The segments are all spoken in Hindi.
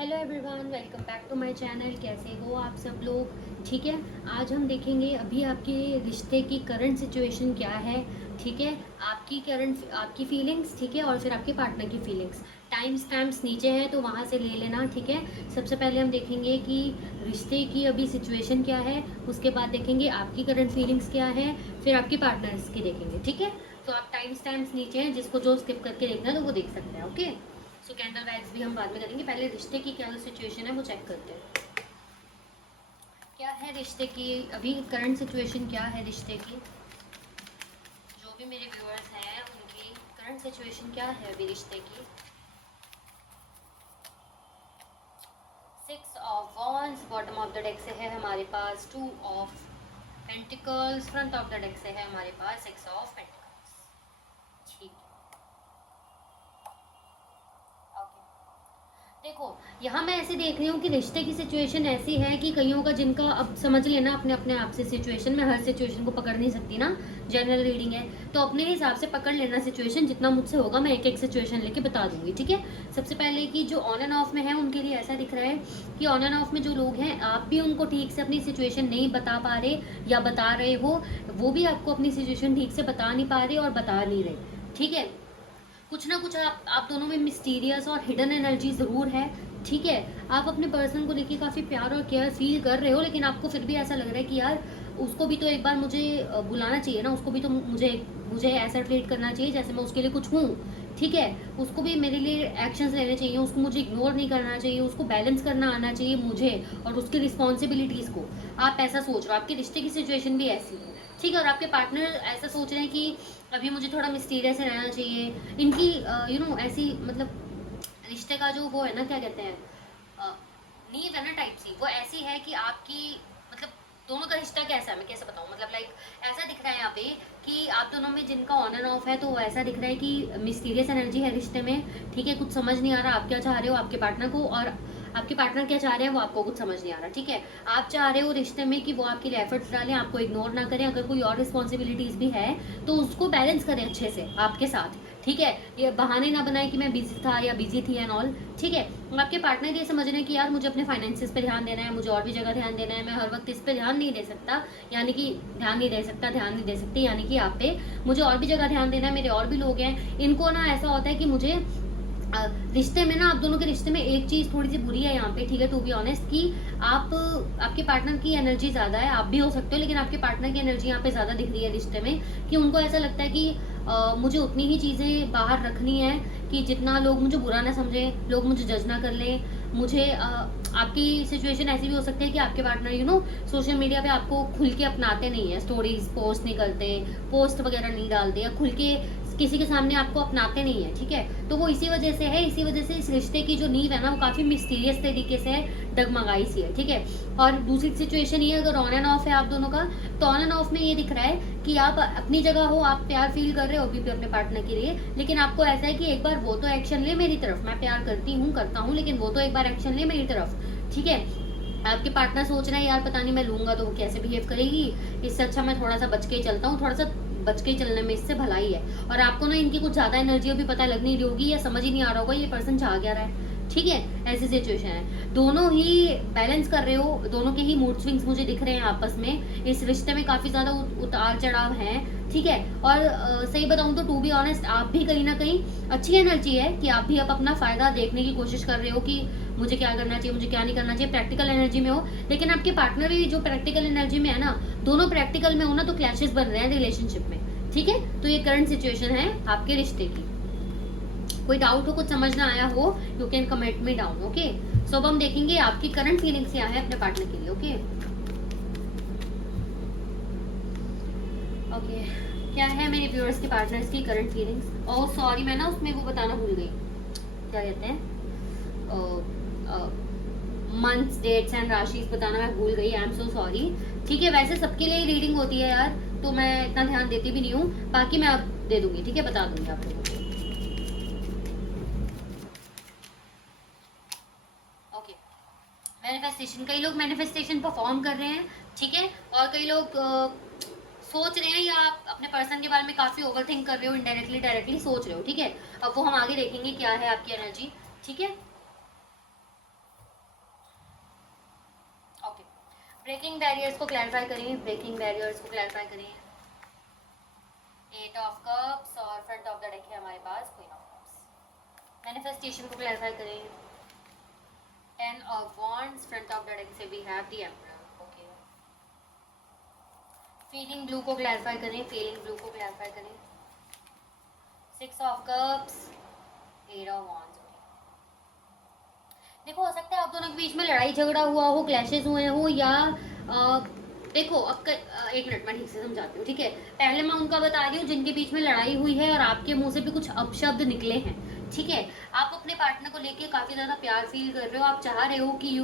Hello everyone, welcome back to my channel. कैसे हो आप सब लोग? ठीक है, आज हम देखेंगे अभी आपके रिश्ते की करंट सिचुएशन क्या है। ठीक है, आपकी फीलिंग्स, ठीक है, और फिर आपके पार्टनर की फीलिंग्स। टाइम स्टैम्प्स नीचे है तो वहाँ से ले लेना। ठीक है, सबसे पहले हम देखेंगे कि रिश्ते की अभी सिचुएशन क्या है, उसके बाद देखेंगे आपकी करंट फीलिंग्स क्या है, फिर आपके पार्टनर्स की देखेंगे। ठीक है, तो आप टाइम स्टैम्प्स नीचे हैं, जिसको जो स्किप करके देखना है तो वो देख सकते हैं। ओके, सो कैंडल वैक्स भी हम बाद में करेंगे, पहले रिश्ते की क्या सिचुएशन है वो चेक करते हैं। क्या है रिश्ते की अभी करंट सिचुएशन, क्या है रिश्ते की? जो भी मेरे व्यूअर्स हैं उनकी करंट सिचुएशन क्या है अभी रिश्ते की? 6 of wands bottom of the deck से है हमारे पास, 2 of pentacles front of the deck से है हमारे पास, 6 ऑफ पेंटिकल्स। ठीक है, ओके। देखो, यहाँ मैं ऐसे देख रही हूँ कि रिश्ते की सिचुएशन ऐसी है कि कईयों का, जिनका अब समझ लेना अपने अपने आप से सिचुएशन, में हर सिचुएशन को पकड़ नहीं सकती ना, जनरल रीडिंग है तो अपने हिसाब से पकड़ लेना सिचुएशन, जितना मुझसे होगा मैं एक एक सिचुएशन लेके बता दूंगी। ठीक है, सबसे पहले कि जो ऑन एंड ऑफ में है उनके लिए ऐसा दिख रहा है कि ऑन एंड ऑफ में जो लोग हैं, आप भी उनको ठीक से अपनी सिचुएशन नहीं बता पा रहे या बता रहे हो, वो भी आपको अपनी सिचुएशन ठीक से बता नहीं पा रहे और बता नहीं रहे। ठीक है, कुछ ना कुछ आप दोनों में मिस्टीरियस और हिडन एनर्जी ज़रूर है। ठीक है, आप अपने पर्सन को लेके काफ़ी प्यार और केयर फील कर रहे हो, लेकिन आपको फिर भी ऐसा लग रहा है कि यार उसको भी तो एक बार मुझे बुलाना चाहिए ना, उसको भी तो मुझे मुझे ऐसा ट्रीट करना चाहिए जैसे मैं उसके लिए कुछ हूँ। ठीक है, उसको भी मेरे लिए एक्शंस लेने चाहिए, उसको मुझे इग्नोर नहीं करना चाहिए, उसको बैलेंस करना आना चाहिए मुझे और उसकी रिस्पॉन्सिबिलिटीज़ को। आप ऐसा सोच रहे हो, आपके रिश्ते की सिचुएशन भी ऐसी है। ठीक है, और आपके पार्टनर ऐसा सोच रहे हैं कि अभी मुझे थोड़ा मिस्टीरियस रहना चाहिए। इनकी ऐसी मतलब रिश्ते का जो वो है ना, क्या कहते हैं, नींव है ना टाइप सी, वो ऐसी है कि आपकी मतलब दोनों का रिश्ता कैसा है मैं कैसे बताऊँ, मतलब लाइक ऐसा दिख रहा है यहाँ पे कि आप दोनों में जिनका ऑन एंड ऑफ है तो वो ऐसा दिख रहा है कि मिस्टीरियस एनर्जी है रिश्ते में। ठीक है, कुछ समझ नहीं आ रहा आप क्या चाह रहे हो आपके पार्टनर को, और आपके पार्टनर क्या चाह रहे हैं वो आपको कुछ समझ नहीं आ रहा। ठीक है, आप चाह रहे हो रिश्ते में कि वो आपके लिए एफर्ट्स डालें, आपको इग्नोर ना करें, अगर कोई और रिस्पॉन्सिबिलिटीज भी है तो उसको बैलेंस करें अच्छे से आपके साथ। ठीक है, ये बहाने ना बनाए कि मैं बिजी था या बिजी थी एंड ऑल। ठीक है, आपके पार्टनर ये समझ रहे हैं कि यार मुझे अपने फाइनेंसिस पे ध्यान देना है, मुझे और भी जगह ध्यान देना है, मैं हर वक्त इस पे ध्यान नहीं दे सकता, यानी कि ध्यान नहीं दे सकती, यानी कि आप पे मुझे और भी जगह ध्यान देना है, मेरे और भी लोग हैं। इनको ना ऐसा होता है कि मुझे रिश्ते में ना, आप दोनों के रिश्ते में एक चीज थोड़ी सी बुरी है यहाँ पे, ठीक है, टू बी ऑनेस्ट, कि आप आपके पार्टनर की एनर्जी ज्यादा है, आप भी हो सकते हो, लेकिन आपके पार्टनर की एनर्जी यहाँ पे ज्यादा दिख रही है रिश्ते में, कि उनको ऐसा लगता है कि मुझे उतनी ही चीजें बाहर रखनी है कि जितना लोग मुझे बुरा ना समझे, लोग मुझे जज ना कर लें। मुझे आपकी सिचुएशन ऐसी भी हो सकती है कि आपके पार्टनर सोशल मीडिया पे आपको खुल के अपनाते नहीं है, स्टोरीज पोस्ट नहीं करते, पोस्ट वगैरह नहीं डालते, या खुल के किसी के सामने आपको अपनाते नहीं है। ठीक है, तो वो इसी वजह से है, इसी वजह से इस रिश्ते की जो नींव है ना वो काफ़ी मिस्टीरियस तरीके से डगमगाई सी है। ठीक है, और दूसरी सिचुएशन ये, अगर ऑन एंड ऑफ है आप दोनों का, तो ऑन एंड ऑफ में ये दिख रहा है कि आप अपनी जगह हो, आप प्यार फील कर रहे हो अभी भी अपने पार्टनर के लिए, लेकिन आपको ऐसा है कि एक बार वो तो एक्शन ले मेरी तरफ, मैं प्यार करता हूँ, लेकिन वो तो एक बार एक्शन ले मेरी तरफ। ठीक है, आपके पार्टनर सोच रहे हैं यार पता नहीं मैं लूंगा तो वो कैसे बिहेव करेगी, इससे अच्छा मैं थोड़ा सा बच के ही चलता हूँ, थोड़ा सा बच के ही चलने में इससे भलाई है। और आपको ना इनकी कुछ ज्यादा एनर्जी भी पता लग नहीं रही होगी, या समझ ही नहीं आ रहा होगा ये पर्सन चाह क्या रहा है। ठीक है, ऐसी सिचुएशन है, दोनों ही बैलेंस कर रहे हो, दोनों के ही मूड स्विंग्स मुझे दिख रहे हैं आपस में, इस रिश्ते में काफी ज्यादा उतार चढ़ाव है। ठीक है, और सही बताऊं तो टू बी ऑनेस्ट, आप भी कहीं ना कहीं अच्छी एनर्जी है कि आप भी अब अपना फायदा देखने की कोशिश कर रहे हो कि मुझे क्या करना चाहिए, मुझे क्या नहीं करना चाहिए, प्रैक्टिकल एनर्जी में हो। लेकिन आपके पार्टनर भी जो प्रैक्टिकल एनर्जी में है ना, दोनों प्रैक्टिकल में हो ना, तो क्लैशेस बन रहे हैं रिलेशनशिप में। ठीक है, तो ये करंट सिचुएशन है आपके रिश्ते की। कोई डाउट हो, कुछ समझ ना आया हो, you can comment me down. Okay, so अब हम देखेंगे आपकी करंट फीलिंग्स क्या है अपने पार्टनर के लिए। ओके ओके, क्या है मेरे व्यूअर्स के पार्टनर्स की करंट फीलिंग्स? ओह सॉरी, मैं ना उसमें वो बताना भूल गई, क्या कहते हैं, मंथ्स डेट्स एंड राशि बताना मैं भूल गई, आई एम सो सॉरी। ठीक है, वैसे सबके लिए रीडिंग होती है यार, तो मैं इतना ध्यान देती भी नहीं हूँ, बाकी मैं अब दे दूंगी। ठीक है, बता दूंगी आप लोगों को। ओके, मैनिफेस्टेशन, कई लोग मैनिफेस्टेशन परफॉर्म कर रहे हैं। ठीक है, और कई लोग सोच रहे हैं, या आप अपने पर्सन के बारे में काफी ओवर थिंक कर रहे हो, इनडायरेक्टली डायरेक्टली सोच रहे हो। ठीक है, अब वो हम आगे देखेंगे क्या है आपकी एनर्जी। ठीक है, ब्रेकिंग बैरियर्स को क्लैरिफाई करें, ब्रेकिंग बैरियर्स को क्लैरिफाई करें। 8 ऑफ कप्स और फ्रंट ऑफ द डेक है हमारे पास क्वीन ऑफ कप्स। मैनिफेस्टेशन को क्लैरिफाई करें। 10 of wands, front of the deck से we have the emperor. Okay, feeling blue को क्लैरिफाई करें, फीलिंग ब्लू को क्लैरिफाई करें। 6 ऑफ कप्स, 8 ऑफ वॉन्ड्स। देखो, हो सकता है आप दोनों के बीच में लड़ाई झगड़ा हुआ हो, क्लैशेस हुए हो, या देखो अब एक मिनट मैं ठीक से समझाती हूँ, ठीक है। पहले मैं उनका बता रही हूँ जिनके बीच में लड़ाई हुई है और आपके मुंह से भी कुछ अपशब्द निकले हैं, ठीक है। आप अपने पार्टनर को लेके काफ़ी ज़्यादा प्यार फील कर रहे हो, आप चाह रहे हो कि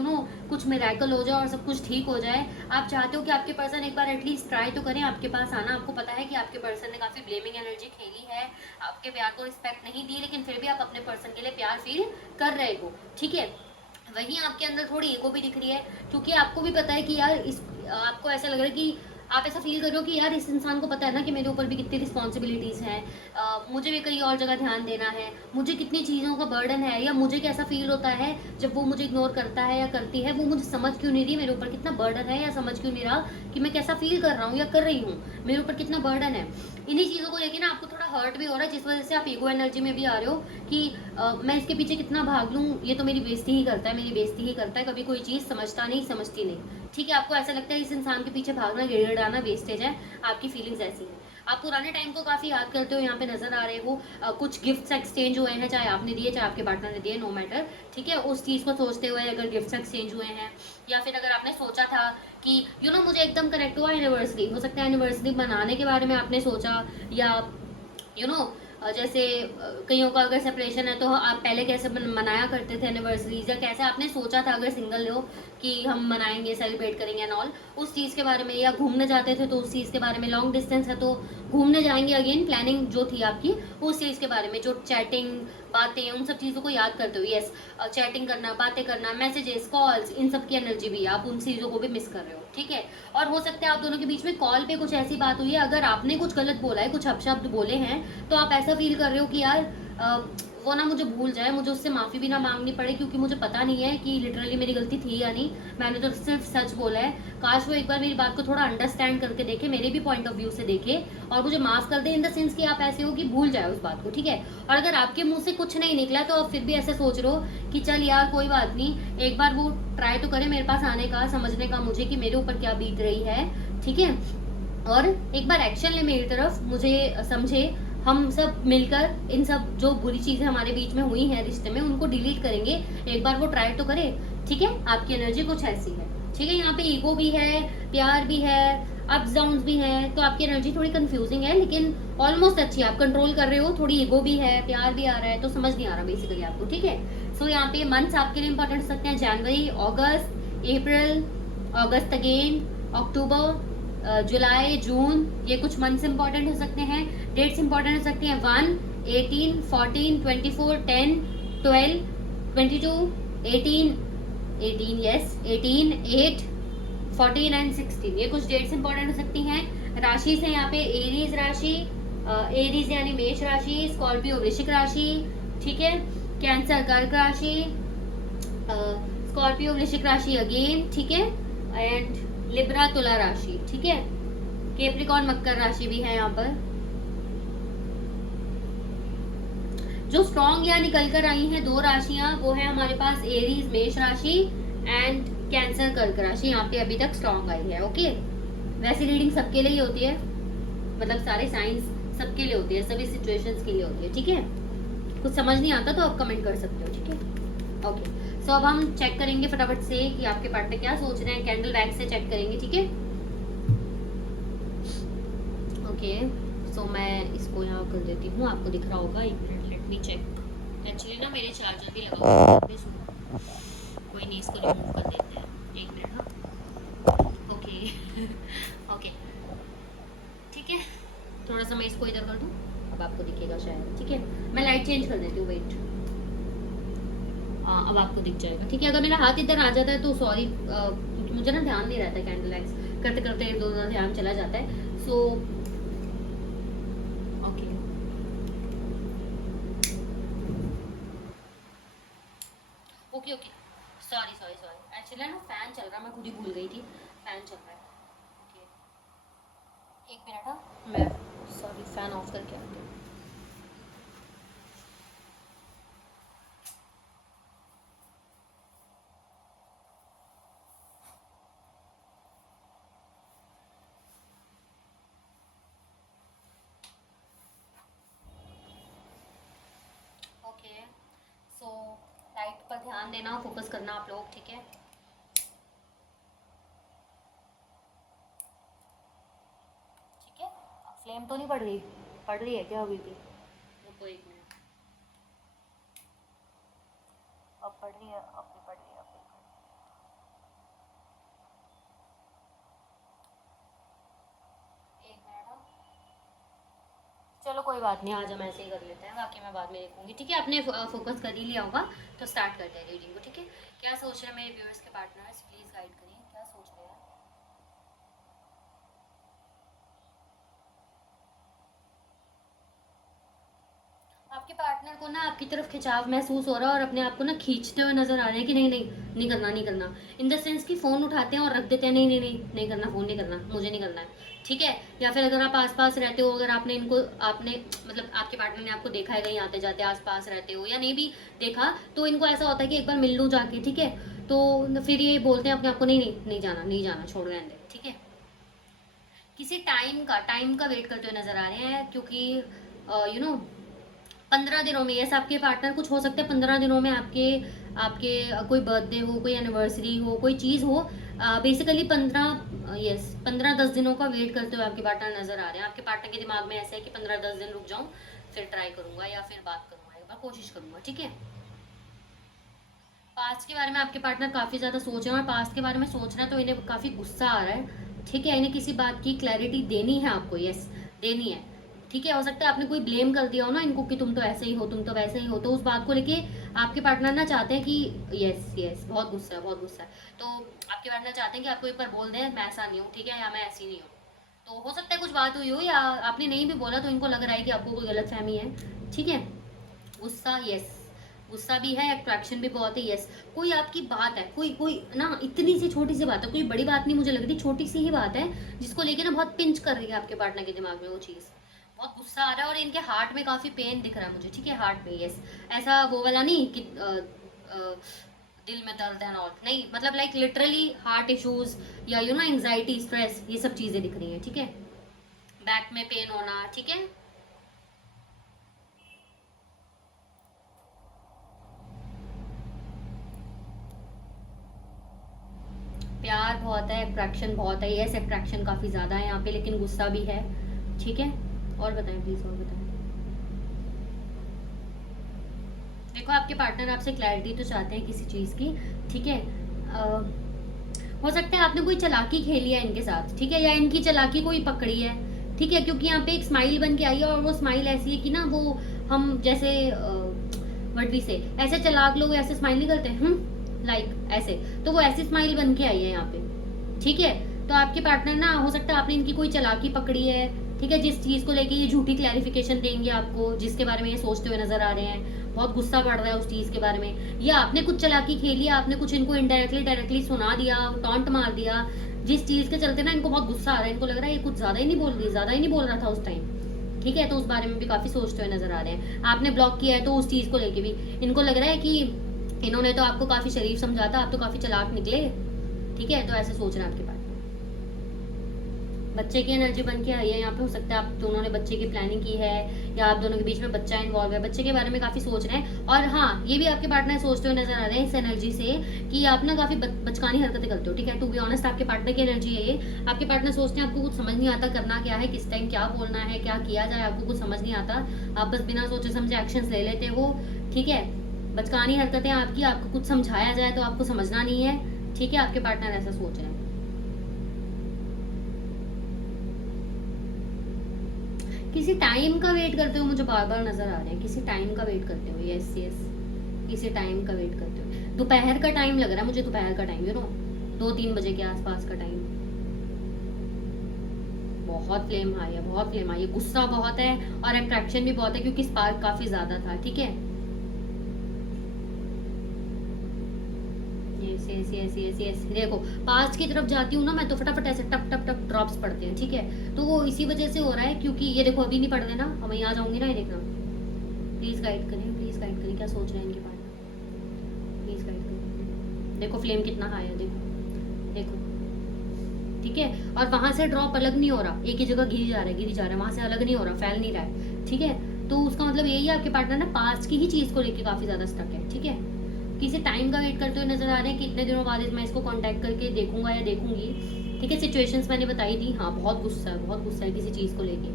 कुछ मिरेकल हो जाए और सब कुछ ठीक हो जाए। आप चाहते हो कि आपके पर्सन एक बार एटलीस्ट ट्राई तो करें आपके पास आना। आपको पता है कि आपके पर्सन ने काफ़ी ब्लेमिंग एनर्जी खेली है, आपके प्यार को रिस्पेक्ट नहीं दी, लेकिन फिर भी आप अपने पर्सन के लिए प्यार फील कर रहे हो, ठीक है। वहीं आपके अंदर थोड़ी ईगो भी दिख रही है, क्योंकि आपको भी पता है कि यार आपको ऐसा लग रहा है कि आप ऐसा फील कर रहे हो कि यार इस इंसान को पता है ना कि मेरे ऊपर भी कितनी रिस्पॉन्सिबिलिटीज़ हैं, मुझे भी कहीं और जगह ध्यान देना है, मुझे कितनी चीज़ों का बर्डन है, या मुझे कैसा फील होता है जब वो मुझे इग्नोर करता है या करती है, वो मुझे समझ क्यों नहीं रही मेरे ऊपर कितना बर्डन है, या समझ क्यों नहीं रहा कि मैं कैसा फील कर रहा हूँ या कर रही हूँ, मेरे ऊपर कितना बर्डन है। इन्हीं चीज़ों को लेकर ना आपको थोड़ा हर्ट भी हो रहा है, जिस वजह से आप ईगो एनर्जी में भी आ रहे हो कि मैं इसके पीछे कितना भाग लूँ, ये तो मेरी बेइज्जती ही करता है, मेरी बेइज्जती ही करता है, कभी कोई चीज़ समझता नहीं, समझती नहीं, ठीक है। आपको ऐसा लगता है इस इंसान के पीछे भागना, गिड़गिड़ाना वेस्टेज है, आपकी फीलिंग्स ऐसी है। आप पुराने टाइम को काफ़ी याद करते हो, यहाँ पे नजर आ रहे हो। कुछ गिफ्ट्स एक्सचेंज हुए हैं, चाहे आपने दिए चाहे आपके पार्टनर ने दिए, नो मैटर, ठीक है। उस चीज़ को सोचते हुए अगर गिफ्ट्स एक्सचेंज हुए हैं, या फिर अगर आपने सोचा था कि मुझे एकदम कनेक्ट हुआ एनिवर्सरी, हो सकता है एनिवर्सरी मनाने के बारे में आपने सोचा, या जैसे कईयों का अगर सेपरेशन है तो आप पहले कैसे मनाया करते थे एनिवर्सरीज, या कैसे आपने सोचा था अगर सिंगल हो कि हम मनाएंगे, सेलिब्रेट करेंगे एंड ऑल, उस चीज़ के बारे में, या घूमने जाते थे तो उस चीज़ के बारे में, लॉन्ग डिस्टेंस है तो घूमने जाएंगे अगेन, प्लानिंग जो थी आपकी उस चीज़ के बारे में, जो चैटिंग बातें उन सब चीज़ों को याद करते हो। यस, चैटिंग करना, बातें करना, मैसेजेस, कॉल्स, इन सब की एनर्जी भी आप उन चीज़ों को भी मिस कर रहे हो, ठीक है। और हो सकता है आप दोनों के बीच में कॉल पे कुछ ऐसी बात हुई है, अगर आपने कुछ गलत बोला है, कुछ अपशब्द बोले हैं, तो आप ऐसा फील कर रहे हो कि यार वो ना मुझे भूल जाए, मुझे उससे माफ़ी भी ना मांगनी पड़े, क्योंकि मुझे पता नहीं है कि लिटरली मेरी गलती थी या नहीं, मैंने तो सिर्फ सच बोला है। काश वो एक बार मेरी बात को थोड़ा अंडरस्टैंड करके देखे, मेरे भी पॉइंट ऑफ व्यू से देखे और मुझे माफ़ कर दे, इन द सेंस कि आप ऐसे हो कि भूल जाए उस बात को, ठीक है। और अगर आपके मुंह से कुछ नहीं निकला तो आप फिर भी ऐसे सोच रहे हो कि चल यार कोई बात नहीं, एक बार वो ट्राई तो करे मेरे पास आने का, समझने का मुझे कि मेरे ऊपर क्या बीत रही है, ठीक है। और एक बार एक्शन ले मेरी तरफ, मुझे समझे, हम सब मिलकर इन सब जो बुरी चीज़ें हमारे बीच में हुई हैं रिश्ते में, उनको डिलीट करेंगे, एक बार वो ट्राई तो करे, ठीक है। आपकी एनर्जी कुछ ऐसी है, ठीक है। यहाँ पे ईगो भी है, प्यार भी है, अप्स डाउन्स भी है, तो आपकी एनर्जी थोड़ी कंफ्यूजिंग है, लेकिन ऑलमोस्ट अच्छी है, आप कंट्रोल कर रहे हो। थोड़ी ईगो भी है, प्यार भी आ रहा है, तो समझ नहीं आ रहा बेसिकली आपको, ठीक है। सो यहाँ पे मंथ्स आपके लिए इंपॉर्टेंट हो सकते हैं, जनवरी, अगस्त, अप्रैल, अगस्त अगेन, अक्टूबर, जुलाई, जून, ये कुछ मंथ्स इंपॉर्टेंट हो सकते हैं। डेट्स इंपॉर्टेंट हो सकती हैं 1, 18, 14, 24, 10, 12, 22, 18, 18 यस 18, 8, 14 एंड 16, ये कुछ डेट्स इंपॉर्टेंट हो सकती हैं। राशि से यहाँ पे एरीज राशि, एरीज यानी मेष राशि, स्कॉर्पियो वृश्चिक राशि, ठीक है, कैंसर कर्क राशि, स्कॉर्पियो वृश्चिक राशि अगेन, ठीक है, एंड लिब्रा तुला राशि, ठीक है। कैप्रिकॉर्न मकर राशि भी है यहाँ पर। जो स्ट्रॉन्ग या निकल कर आई हैं दो राशियां, वो है हमारे पास एरीज मेष राशि एंड कैंसर कर्क राशि, यहाँ पे अभी तक स्ट्रॉन्ग आई है, ओके। वैसी रीडिंग सबके लिए ही होती है, मतलब सारे साइंस सबके लिए होती है, सभी सिचुएशंस के लिए होती है, ठीक है। कुछ समझ नहीं आता तो आप कमेंट कर सकते हो, ठीक है, ओके। सो अब हम चेक करेंगे फटाफट से कि आपके पार्टनर क्या सोच रहे हैं, कैंडल वैक्स से चेक करेंगे, ठीक है, ओके। सो मैं इसको यहाँ कर देती हूँ, आपको दिख रहा होगा, एक minute, let me check. Actually ना मेरे चार्जर भी लगा हुआ है, कोई नहीं, इसको रिमूव कर देते हैं, एक मिनट, हाँ, ओके ओके, ठीक है। थोड़ा सा मैं इसको इधर कर दूँ, अब आपको दिखेगा शायद, ठीक है। मैं लाइट चेंज कर देती हूँ, वेट, अब आपको दिख जाएगा, ठीक है। अगर मेरा हाथ इधर आ जाता है तो सॉरी, क्योंकि मुझे ना ध्यान नहीं रहता है, कैंडल लाइट्स करते करते दोनों ध्यान चला जाता है। So okay, okay okay. Sorry sorry sorry, actually ना फैन चल रहा है, मैं खुद ही भूल गई थी, फैन चल रहा है। ओके, एक मिनट, हाँ मैं सॉरी फैन ऑफ करके आती हूँ। ओके, सो लाइट पर ध्यान देना, फोकस करना आप लोग, ठीक है। ठीक है, फ्लेम तो नहीं पड़ रही है क्या अभी भी? रुको एक मिनट, अब पड़ रही है, अब भी पड़ रही है, अब भी पड़ रही है। एक मिनट, हाँ। चलो कोई बात नहीं, आज हम ऐसे ही कर लेते हैं, बाकी मैं बाद में देखूंगी, ठीक है। आपने फोकस कर ही लिया होगा, तो स्टार्ट करते हैं रीडिंग को, ठीक है। क्या सोच रहे हैं मेरे व्यूअर्स के पार्टनर्स, प्लीज़ गाइड करिए, क्या सोच रहे हैं? आपके पार्टनर को ना आपकी तरफ खिंचाव महसूस हो रहा है, और अपने आप को ना खींचते हुए नजर आ रहे हैं कि नहीं नहीं, नहीं करना नहीं करना, इन द सेंस कि फ़ोन उठाते हैं और रख देते हैं, नहीं नहीं नहीं नहीं करना, फ़ोन नहीं करना, मुझे नहीं करना है, ठीक है। या फिर अगर आप आसपास रहते हो, अगर आपने मतलब आपके पार्टनर ने आपको देखा है कहीं आते जाते, आसपास रहते हो या नहीं भी देखा, तो इनको ऐसा होता है कि एक बार मिल लूँ जाके, ठीक है। तो फिर ये बोलते हैं अपने आप को, नहीं नहीं नहीं जाना, नहीं जाना, छोड़ रहने दे, ठीक है। किसी टाइम का वेट करते हुए नजर आ रहे हैं, क्योंकि 15 दिनों में, यस आपके पार्टनर, कुछ हो सकता है 15 दिनों में आपके आपके कोई बर्थडे हो, कोई एनिवर्सरी हो, कोई चीज़ हो, बेसिकली 15-10 दिनों का वेट करते हुए आपके पार्टनर नजर आ रहे हैं। आपके पार्टनर के दिमाग में ऐसा है कि 15-10 दिन रुक जाऊं, फिर ट्राई करूंगा या फिर बात करूंगा, एक बार कोशिश करूंगा, ठीक है। पास्ट के बारे में आपके पार्टनर काफ़ी ज़्यादा सोच रहे हैं, और पास्ट के बारे में सोच रहे हैं तो इन्हें काफ़ी गुस्सा आ रहा है, ठीक है। इन्हें किसी बात की क्लैरिटी देनी है आपको, यस देनी है, ठीक है। हो सकता है आपने कोई ब्लेम कर दिया हो ना इनको कि तुम तो ऐसे ही हो, तुम तो वैसे ही हो, तो उस बात को लेके आपके पार्टनर ना चाहते हैं कि, यस यस बहुत गुस्सा है, बहुत गुस्सा है, तो आपके पार्टनर चाहते हैं कि आपको एक बार बोल दें मैं ऐसा नहीं हूँ, ठीक है, या मैं ऐसी नहीं हूँ। तो हो सकता है कुछ बात हुई हो, या आपने नहीं भी बोला तो इनको लग रहा है कि आपको कोई गलत फहमी है, ठीक है। गुस्सा, यस गुस्सा भी है, अट्रैक्शन भी बहुत है, यस। कोई आपकी बात है, कोई कोई ना इतनी सी छोटी सी बात है, कोई बड़ी बात नहीं मुझे लग रही, छोटी सी ही बात है जिसको लेके ना बहुत पिंच कर रही है आपके पार्टनर के दिमाग में वो चीज़, बहुत गुस्सा आ रहा है, और इनके हार्ट में काफ़ी पेन दिख रहा है मुझे, ठीक है, हार्ट में, यस। ऐसा वो वाला नहीं कि दिल में दर्द है और नहीं, मतलब लाइक लिटरली हार्ट इश्यूज, या एंजाइटी, स्ट्रेस, ये सब चीज़ें दिख रही हैं, ठीक है। बैक में पेन होना, ठीक है। प्यार बहुत है, अट्रैक्शन बहुत है, यस अट्रैक्शन काफ़ी ज़्यादा है यहाँ पे, लेकिन गुस्सा भी है, ठीक है। और बताएं प्लीज़, और बताएं। देखो आपके पार्टनर आपसे क्लैरिटी तो चाहते हैं किसी चीज़ की, ठीक है। हो सकता है आपने कोई चालाकी खेली है इनके साथ, ठीक है, या इनकी चालाकी कोई पकड़ी है, ठीक है, क्योंकि यहाँ पे एक स्माइल बन के आई है, और वो स्माइल ऐसी है कि ना वो, हम जैसे व्हाट वी से, ऐसे चालाक लोग ऐसे स्माइल नहीं करते, लाइक ऐसे, तो वो ऐसी स्माइल बन के आई है यहाँ पे, ठीक है। तो आपके पार्टनर ना, हो सकता है आपने इनकी कोई चालाकी पकड़ी है, ठीक है, जिस चीज़ को लेके ये झूठी क्लैरिफिकेशन देंगे आपको, जिसके बारे में ये सोचते हुए नजर आ रहे हैं, बहुत गुस्सा बढ़ रहा है उस चीज़ के बारे में, या आपने कुछ चालाकी खेली, आपने कुछ इनको इनडायरेक्टली डायरेक्टली सुना दिया, टॉन्ट मार दिया, जिस चीज़ के चलते ना इनको बहुत गुस्सा आ रहा है, इनको लग रहा है ये कुछ ज़्यादा ही नहीं बोल रही, ज़्यादा ही नहीं बोल रहा था उस टाइम, ठीक है। तो उस बारे में भी काफ़ी सोचते हुए नजर आ रहे हैं। आपने ब्लॉक किया है तो उस चीज़ को लेके भी इनको लग रहा है कि इन्होंने तो आपको काफ़ी शरीफ समझा था, आप तो काफ़ी चालाक निकले, ठीक है। तो ऐसे सोच रहे हैं आपके पास। बच्चे की एनर्जी बन के आई है यहाँ पे, हो सकता है आप दोनों ने बच्चे की प्लानिंग की है, या आप दोनों के बीच में बच्चा इन्वॉल्व है, बच्चे के बारे में काफ़ी सोच रहे हैं। और हाँ, ये भी आपके पार्टनर सोचते हुए नजर आ रहे हैं इस एनर्जी से कि आप ना काफ़ी बचकानी हरकतें करते हो, ठीक है। टू बी ऑनेस्ट आपके पार्टनर की एनर्जी है ये। आपके पार्टनर सोचते हैं आपको कुछ समझ नहीं आता करना क्या है, किस टाइम क्या बोलना है, क्या किया जाए, आपको कुछ समझ नहीं आता, आप बस बिना सोचे समझे एक्शन ले लेते हो, ठीक है। बचकानी हरकतें आपकी, आपको कुछ समझाया जाए तो आपको समझना नहीं है, ठीक है। आपके पार्टनर ऐसा सोच रहे हैं। किसी टाइम का वेट करते हुए मुझे बार बार नजर आ रहे हैं, किसी टाइम का वेट करते हुए, यस यस, किसी टाइम का वेट करते हुए, दोपहर का टाइम लग रहा है मुझे, दोपहर का टाइम, 2-3 बजे के आसपास का टाइम। बहुत फ्लेम हाई है, बहुत फ्लेम हाई है, गुस्सा बहुत है, और अट्रैक्शन भी बहुत है, क्योंकि स्पार्क काफी ज्यादा था, ठीक है। ऐसे ऐसे ऐसे ऐसे ऐसे देखो, पास्ट की तरफ जाती हूँ ना मैं तो फटाफट ऐसे टप टप टप ड्रॉप्स पड़ते हैं, ठीक है। तो वो इसी वजह से हो रहा है, क्योंकि ये देखो अभी नहीं पढ़ देना, अब मैं यहाँ जाऊंगी ना, ये देखना, प्लीज गाइड करें, प्लीज गाइड करें, क्या सोच रहे हैं इनके बारे में, प्लीज गाइड करें। देखो फ्लेम कितना हाई है, देखो देखो, ठीक है। और वहां से ड्रॉप अलग नहीं हो रहा, एक ही जगह गिरी जा रहा है, गिरी जा रहा है, वहां से अलग नहीं हो रहा, फैल नहीं रहा है, ठीक है। तो उसका मतलब यही है आपके पार्टनर ना पास्ट की ही चीज को लेके काफी ज्यादा स्टक है, ठीक है। किसी टाइम का वेट करते हुए नजर आ रहे हैं कि इतने दिनों बाद मैं इसको कांटेक्ट करके देखूंगा या देखूंगी, ठीक है। सिचुएशंस मैंने बताई थी, हाँ बहुत गुस्सा है, बहुत गुस्सा है किसी चीज को लेके,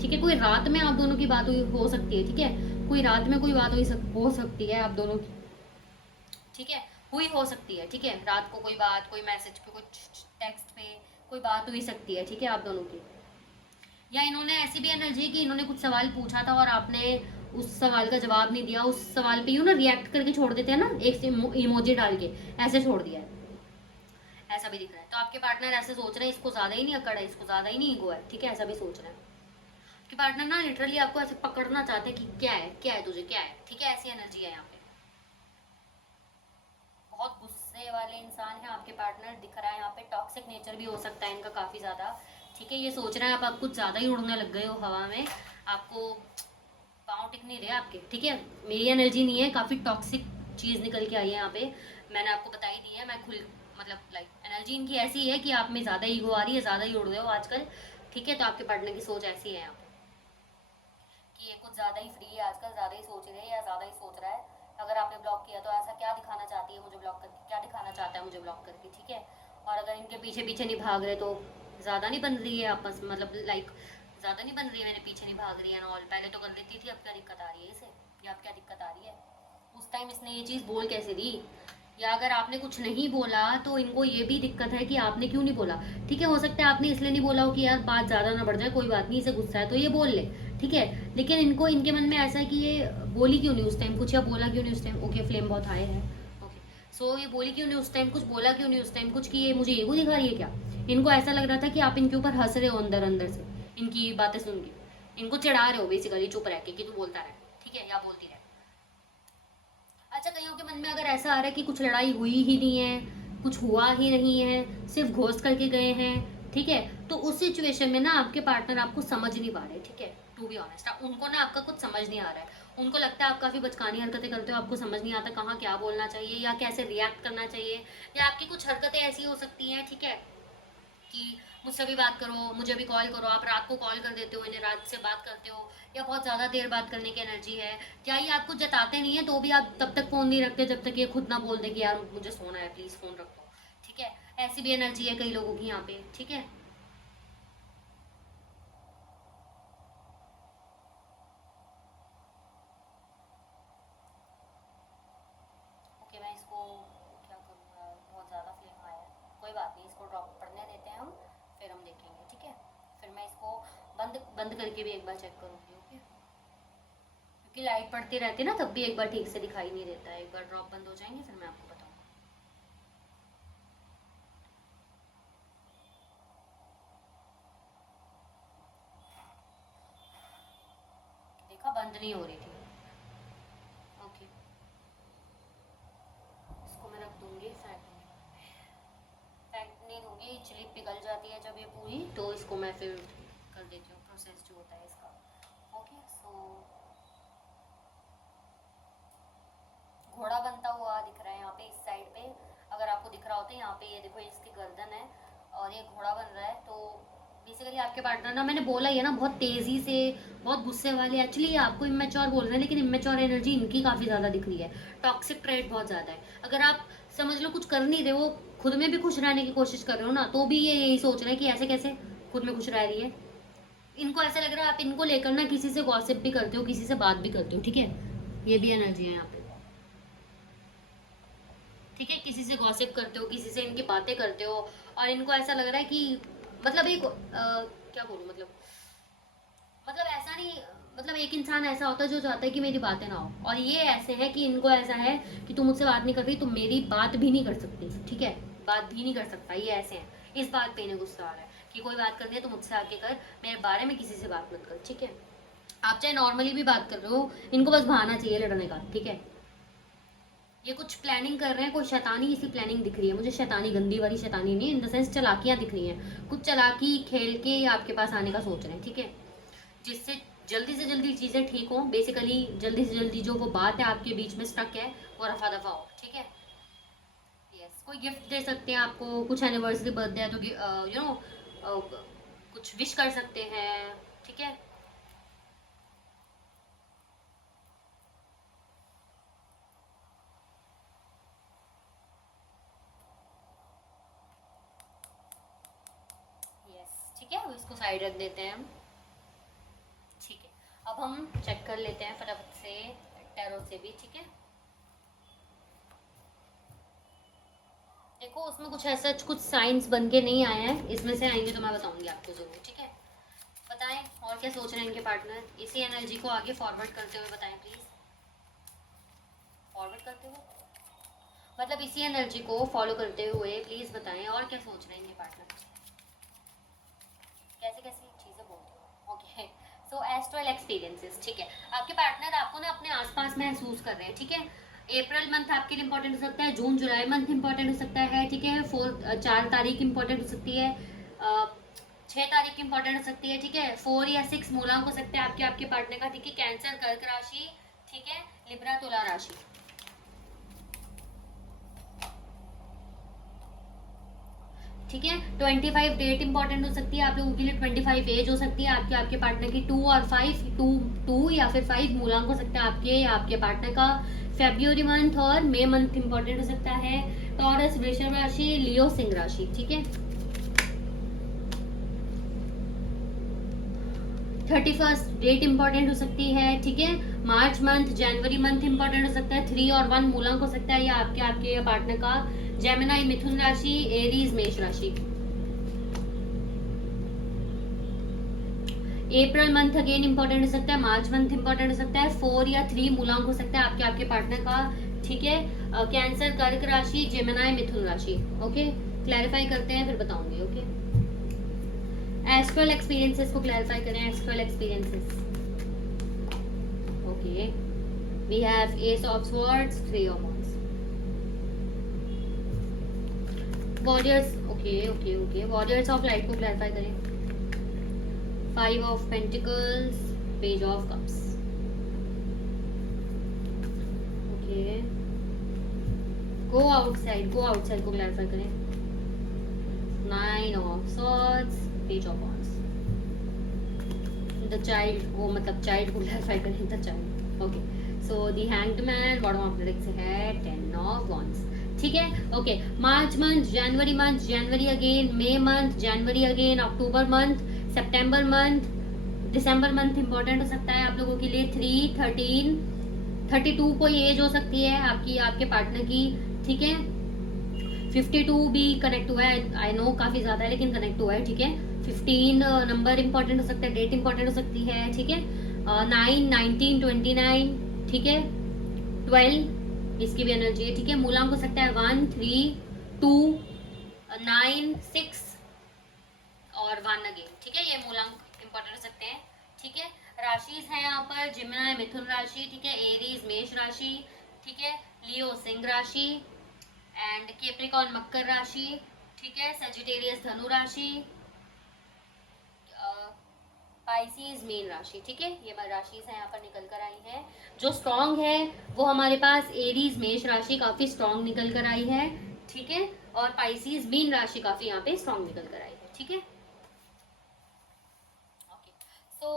ठीक है। कोई रात में आप दोनों की बात हुई हो सकती है, ठीक है। कोई रात में कोई बात हो सकती है आप दोनों की, ठीक है, हुई हो सकती है, ठीक है। रात को कोई बात, कोई मैसेज पे, कोई टेक्स्ट पे कोई बात हुई सकती है, ठीक है, आप दोनों की। या इन्होंने ऐसी भी एनर्जी कि इन्होंने कुछ सवाल पूछा था और आपने उस सवाल का जवाब नहीं दिया, उस सवाल पे यूं ना रिएक्ट करके छोड़ देते हैं ना, एक इमोजी डाल के ऐसे छोड़ दिया है, ऐसा भी दिख रहा है। तो आपके पार्टनर ऐसे सोच रहे हैं इसको ज्यादा ही नहीं अकड़ है, इसको ज्यादा ही नहीं ईगो है, ठीक है, ऐसा भी सोच रहे हैं। आपके पार्टनर ना लिटरली आपको ऐसे पकड़ना चाहते हैं कि क्या है तुझे, क्या है, ठीक है, ऐसी एनर्जी है यहाँ पे। बहुत गुस्से वाले इंसान है आपके पार्टनर, दिख रहा है यहाँ पे। टॉक्सिक नेचर भी हो सकता है इनका काफी ज्यादा, ठीक है। ये सोच रहे हैं आप कुछ ज्यादा ही उड़ने लग गए हो हवा में, आपको पाँव टिक नहीं रहे आपके, ठीक है। मेरी एनर्जी नहीं है, काफी टॉक्सिक चीज निकल के आई है यहाँ पे, मैंने आपको बताई दी है। मैं खुल मतलब लाइक एनर्जी इनकी ऐसी है कि आप में ज्यादा ईगो आ रही है, ज्यादा ही उड़ रहे हो आजकल, ठीक है। तो आपके पार्टनर की सोच ऐसी है यहाँ पे कि ये कुछ ज्यादा ही फ्री है आजकल, ज्यादा ही सोच रहे हैं या ज्यादा ही सोच रहा है। अगर आपने ब्लॉक किया तो ऐसा क्या दिखाना चाहती है मुझे ब्लॉक करके, क्या दिखाना चाहता है मुझे ब्लॉक करके, ठीक है। और अगर इनके पीछे पीछे नहीं भाग रहे तो ज्यादा नहीं बन रही है आपस, मतलब लाइक ज्यादा नहीं बन रही है, मैंने पीछे नहीं भाग रही है ना, और पहले तो कर लेती थी, अब क्या दिक्कत आ रही है इसे, या अब क्या दिक्कत आ रही है। उस टाइम इसने ये चीज बोल कैसे दी, या अगर आपने कुछ नहीं बोला तो इनको ये भी दिक्कत है कि आपने क्यों नहीं बोला, ठीक है। हो सकता है आपने इसलिए नहीं बोला हो कि यार बात ज्यादा ना बढ़ जाए, कोई बात नहीं, इसे गुस्सा है तो ये बोल ले, ठीक है। लेकिन इनको इनके मन में ऐसा है कि ये बोली क्यों नहीं उस टाइम कुछ, या बोला क्यों नहीं उस टाइम, ओके फ्लेम बहुत हाई है, ओके। सो ये बोली क्यों नहीं उस टाइम कुछ, बोला क्यों नहीं उस टाइम कुछ, कि ये मुझे ईगो दिखा रही है क्या। इनको ऐसा लग रहा था कि आप इनके ऊपर हंस रहे हो अंदर अंदर से, इनकी बातें सुन के इनको चिढ़ा रहे हो बेसिकली, चुप रह के कि तू बोलता रहे, ठीक है, या बोलती रहे। अच्छा, कईयों के मन में अगर ऐसा आ रहा है कि कुछ लड़ाई हुई ही नहीं है, कुछ हुआ ही नहीं है, सिर्फ घोस्ट करके गए हैं, ठीक है। तो उस सिचुएशन में ना आपके पार्टनर आपको समझ नहीं पा रहे, ठीक है। टू बी ऑनेस्ट, उनको ना आपका कुछ समझ नहीं आ रहा है। उनको लगता है आप काफी बचकानी हरकतें करते हो, आपको समझ नहीं आता कहाँ क्या बोलना चाहिए या कैसे रिएक्ट करना चाहिए, या आपकी कुछ हरकतें ऐसी हो सकती हैं, ठीक है, कि मुझसे भी बात करो, मुझे भी कॉल करो, आप रात को कॉल कर देते हो, इन्हें रात से बात करते हो, या बहुत ज़्यादा देर बात करने की एनर्जी है, या ये आपको जताते नहीं है तो भी आप तब तक फ़ोन नहीं रखते जब तक ये खुद ना बोल दे कि यार मुझे सोना है, प्लीज़ फ़ोन रख दो, ठीक है। ऐसी भी एनर्जी है कई लोगों की यहाँ पे, ठीक है। ओके, मैं इसको क्या करूँ यार, बहुत ज़्यादा फ्लेम आया है, कोई बात नहीं, इसको ड्रॉप पढ़ने देते हैं हम, फिर हम देखेंगे, ठीक है। फिर मैं इसको बंद बंद करके भी एक बार चेक करूँगी, ओके, क्योंकि लाइट पड़ती रहती है ना तब भी एक बार ठीक से दिखाई नहीं देता है। एक बार ड्रॉप बंद हो जाएंगे फिर मैं आपको बताऊंगा। देखा, बंद नहीं हो रही थी, ओके। इसको मैं रख दूंगी, फेंकने दूंगी, चिली पिघल जाती है जब ये पूरी, तो इसको मैं फिर कर देती हूँ प्रोसेस जो होता है इसका, ओके। सो घोड़ा बनता हुआ दिख रहा है यहाँ पे इस साइड पे, अगर आपको दिख रहा होता है यहाँ पे, ये देखो इसकी गर्दन है और ये घोड़ा बन रहा है। तो बेसिकली आपके पार्टनर ना, मैंने बोला ही है ना, बहुत तेजी से, बहुत गुस्से वाले, एक्चुअली आपको इमेच्योर बोल रहे हैं लेकिन इमेच्योर एनर्जी इनकी काफी ज्यादा दिख रही है, टॉक्सिक ट्रेड बहुत ज्यादा है। अगर आप समझ लो कुछ कर नहीं रहे हो, खुद में भी खुश रहने की कोशिश कर रहे हो ना, तो भी ये यही सोच रहे हैं कि ऐसे कैसे खुद में खुश रह रही है। इनको ऐसा लग रहा है आप इनको लेकर ना किसी से गॉसिप भी करते हो, किसी से बात भी करते हो, ठीक है। ये भी एनर्जी है यहाँ पे, ठीक है, किसी से गॉसिप करते हो, किसी से इनकी बातें करते हो, और इनको ऐसा लग रहा है कि मतलब एक क्या बोलूं, मतलब ऐसा नहीं, मतलब एक इंसान ऐसा होता है जो चाहता है कि मेरी बातें ना हो, और ये ऐसे है कि इनको ऐसा है कि तुम मुझसे बात नहीं कर रही तो मेरी बात भी नहीं कर सकती, ठीक है, बात भी नहीं कर सकता, ये ऐसे हैं। इस बात पे इन्हें गुस्सा आ रहा है कि कोई बात करनी है तो मुझसे आके कर, मेरे बारे में किसी से बात मत कर, ठीक है। आप चाहे नॉर्मली भी बात कर रहे हो, इनको बस बहाना चाहिए लड़ने का, ठीक है। ये कुछ प्लानिंग कर रहे हैं, कोई शैतानी किसी प्लानिंग दिख रही है मुझे, शैतानी गंदी वाली शैतानी नहीं, इन द सेंस चालाकियां दिख रही हैं, कुछ चालाकी खेल के आपके पास आने का सोच रहे हैं, ठीक है, जिससे जल्दी से जल्दी चीज़ें ठीक हो, बेसिकली जल्दी से जल्दी जो वो बात है आपके बीच में स्टक है वो रफा दफा हो, ठीक है। यस, कोई गिफ्ट दे सकते हैं आपको, कुछ एनिवर्सरी बर्थडे है तो यू नो कुछ विश कर सकते हैं, ठीक है। यस, ठीक है, इसको साइड रख देते हैं हम, ठीक है। अब हम चेक कर लेते हैं फटाफट से टैरो से भी, ठीक है। देखो उसमें कुछ ऐसा कुछ साइंस बन के नहीं आया है, इसमें से आएंगे तो मैं बताऊंगी आपको जरूर, ठीक है। बताएं और क्या सोच रहे हैं इनके पार्टनर, इसी एनर्जी को आगे फॉरवर्ड करते हुए बताएं प्लीज, फॉरवर्ड करते हुए मतलब इसी एनर्जी को फॉलो करते हुए प्लीज बताएं और क्या सोच रहे हैं इनके पार्टनर, कैसे कैसी चीज़ें बोलते हो, ओके। सो एस्ट्रल एक्सपीरियंसेस, ठीक है। आपके पार्टनर आपको ना अपने आसपास महसूस कर रहे हैं, ठीक है। अप्रैल मंथ आपके लिए इंपॉर्टेंट हो सकता है, जून जुलाई मंथ इंपॉर्टेंट हो सकता है, ठीक है। 4 तारीख इंपॉर्टेंट हो सकती है, 6 तारीख इंपॉर्टेंट हो सकती है, ठीक है। 4 या 6 मूलांक हो सकते हैं आपके आपके पार्टनर का, ठीक है। कैंसर कर्क राशि, ठीक है। लिब्रा तुला राशि, ठीक है। 25 डेट इंपॉर्टेंट हो सकती है आप लोगों के लिए, 25 एज हो सकती है आपके आपके पार्टनर की, 2 और 5, 2 या फिर 5 मूलांक हो सकता है आपके या आपके पार्टनर का। फेब्रुअरी मंथ और मई मंथ इंपॉर्टेंट हो सकता है। टॉरस वृषभ राशि, लियो सिंह राशि, ठीक है। 31 डेट इंपॉर्टेंट हो सकती है, ठीक है। मार्च मंथ, जनवरी मंथ इंपॉर्टेंट हो सकता है, 3 और 1 मूलांक हो सकता है या आपके आपके पार्टनर का। जेमिनाई मिथुन राशि, एरीज मेष राशि। अप्रैल मंथ अगेन इंपॉर्टेंट हो सकता है, मार्च मंथ इंपॉर्टेंट हो सकता है, 4 या 3 मूलांक हो सकता है आपके आपके पार्टनर का, ठीक है। कैंसर कर्क राशि, जेमिनाई मिथुन राशि, ओके। क्लैरिफाई करते हैं फिर बताऊंगी, ओके। एस्ट्रल एक्सपीरियंसेस को क्लैरिफाई करें, astral experiences, okay. We have ace of swords, 3 of wands, warriors, okay okay okay, warriors of light को क्लैरिफाई करें। 5 of Pentacles, Page of Cups, okay. Go outside को क्लैरिफाई करें। 9 of Swords, Page of Wands, the child वो मतलब चाइल्ड को क्लैरिफाई करें, the child, okay. So the Hanged Man, bottom of the deck से है 10 of Wands, ठीक है, ओके। मार्च मंथ, जनवरी अगेन, मई मंथ, जनवरी अगेन, अक्टूबर मंथ, सितंबर मंथ, दिसंबर मंथ इंपॉर्टेंट हो सकता है आप लोगों के लिए। 3, 13, 32 कोई एज हो सकती है आपकी आपके पार्टनर की, ठीक है। 52 भी कनेक्ट हुआ है, आई नो काफी ज्यादा है लेकिन कनेक्ट हुआ है, ठीक है। 15 नंबर इंपॉर्टेंट हो सकता है, डेट इंपॉर्टेंट हो सकती है, ठीक है। 9, 19, 29, ठीक है। 12 इसकी भी एनर्जी है, ठीक है। मूलांक हो सकता है 1, 3, 2, 9, 6 और 1 अगेन, ठीक है। ये मूलांक इंपॉर्टेंट हो सकते हैं, ठीक है। राशिज है यहाँ पर जिमिनी मिथुन राशि, ठीक है। एरीज मेष राशि, ठीक है। लियो सिंह राशि, एंड कैप्रिकॉर्न मकर राशि, ठीक है। सजिटेरियस धनु राशि, पाइसिस मीन राशि, ठीक है। ये राशिज है यहाँ पर निकल कर आई है। जो स्ट्रॉन्ग है वो हमारे पास एरीज मेष राशि काफी स्ट्रॉन्ग निकल कर आई है, ठीक है। और पाइसिस मीन राशि काफी यहाँ पे स्ट्रॉन्ग निकल कर आई है, ठीक है। तो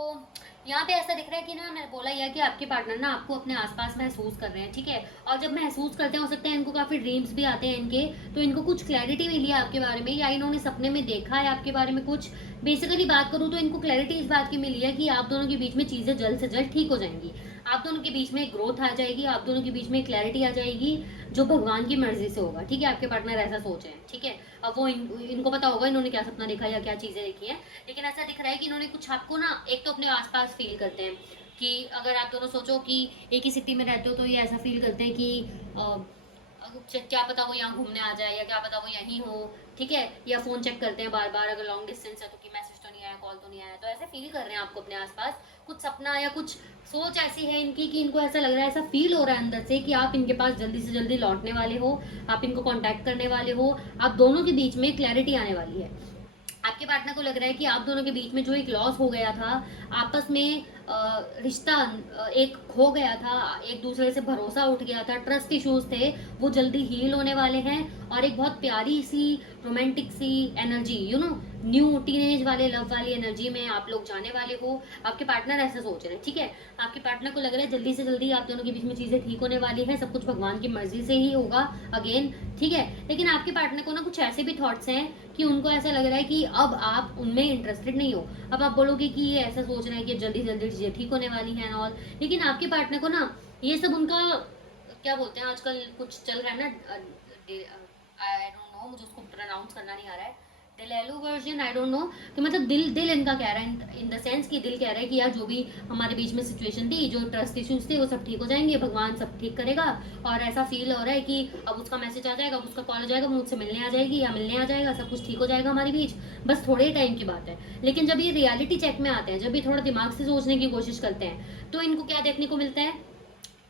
यहाँ पे ऐसा दिख रहा है कि ना, मैंने बोला यह कि आपके पार्टनर ना आपको अपने आसपास महसूस कर रहे हैं, ठीक है। और जब महसूस करते हैं हो सकता है इनको काफी ड्रीम्स भी आते हैं इनके, तो इनको कुछ क्लैरिटी मिली है आपके बारे में या इन्होंने सपने में देखा है आपके बारे में कुछ। बेसिकली बात करूँ तो इनको क्लैरिटी इस बात की मिली है कि आप दोनों के बीच में चीजें जल्द से जल्द ठीक हो जाएंगी, आप दोनों के बीच में ग्रोथ आ जाएगी, आप दोनों के बीच में क्लैरिटी आ जाएगी, जो भगवान की मर्जी से होगा, ठीक है। आपके पार्टनर ऐसा सोच रहे हैं, ठीक है। अब वो इनको पता होगा इन्होंने क्या सपना देखा या क्या चीजें देखी है, लेकिन ऐसा दिख रहा है कि इन्होंने कुछ आपको ना एक तो अपने आसपास फील करते हैं कि अगर आप दोनों सोचो कि एक ही सिटी में रहते हो तो ये ऐसा फील करते हैं कि क्या पता वो यहाँ घूमने आ जाए या क्या पता वो यहीं हो, ठीक है। या फोन चेक करते हैं बार बार, अगर लॉन्ग डिस्टेंस है तो कि मैसेज तो नहीं आया, कॉल तो नहीं आया, तो ऐसे फील कर रहे हैं आपको अपने आसपास कुछ सपना या कुछ सोच ऐसी है इनकी कि इनको ऐसा लग रहा है, ऐसा फील हो रहा है अंदर से कि आप इनके पास जल्दी से जल्दी लौटने वाले हो, आप इनको कांटेक्ट करने वाले हो, आप दोनों के बीच में क्लैरिटी आने वाली है। आपके पार्टनर को लग रहा है कि आप दोनों के बीच में जो एक लॉस हो गया था, आपस में रिश्ता एक खो गया था, एक दूसरे से भरोसा उठ गया था, ट्रस्ट इश्यूज थे, वो जल्दी हील होने वाले हैं और एक बहुत प्यारी सी रोमांटिक सी एनर्जी, न्यू टीनेज वाले लव वाली एनर्जी में आप लोग जाने वाले हो। आपके पार्टनर ऐसा सोच रहे हैं, ठीक है। आपके पार्टनर को लग रहा है जल्दी से जल्दी आप दोनों के बीच में चीजें ठीक होने वाली है, सब कुछ भगवान की मर्जी से ही होगा अगेन, ठीक है। लेकिन आपके पार्टनर को ना कुछ ऐसे भी थॉट्स हैं कि उनको ऐसा लग रहा है कि अब आप उनमें इंटरेस्टेड नहीं हो। अब आप बोलोगे कि ये ऐसा सोच रहे हैं कि जल्दी जल्दी चीजें ठीक होने वाली हैं ऑल, लेकिन आपके पार्टनर को ना ये सब उनका क्या बोलते हैं आजकल कुछ चल रहा है ना, आई डोंट नो, मुझे उसको प्रोनाउंस करना नहीं आ रहा है, डेलेलू वर्जन, आई डोंट नो, कि मतलब दिल इनका कह रहा है, इन द सेंस कि दिल कह रहा है कि यार जो भी हमारे बीच में सिचुएशन थी, जो ट्रस्ट इश्यूज थे, वो सब ठीक हो जाएंगे, भगवान सब ठीक करेगा। और ऐसा फील हो रहा है कि अब उसका मैसेज आ जाएगा, अब उसका कॉल आ जाएगा, मुझसे मिलने आ जाएगी या मिलने आ जाएगा, सब कुछ ठीक हो जाएगा हमारे बीच, बस थोड़े टाइम की बात है। लेकिन जब ये रियलिटी चेक में आते हैं, जब ये थोड़ा दिमाग से सोचने की कोशिश करते हैं, तो इनको क्या देखने को मिलता है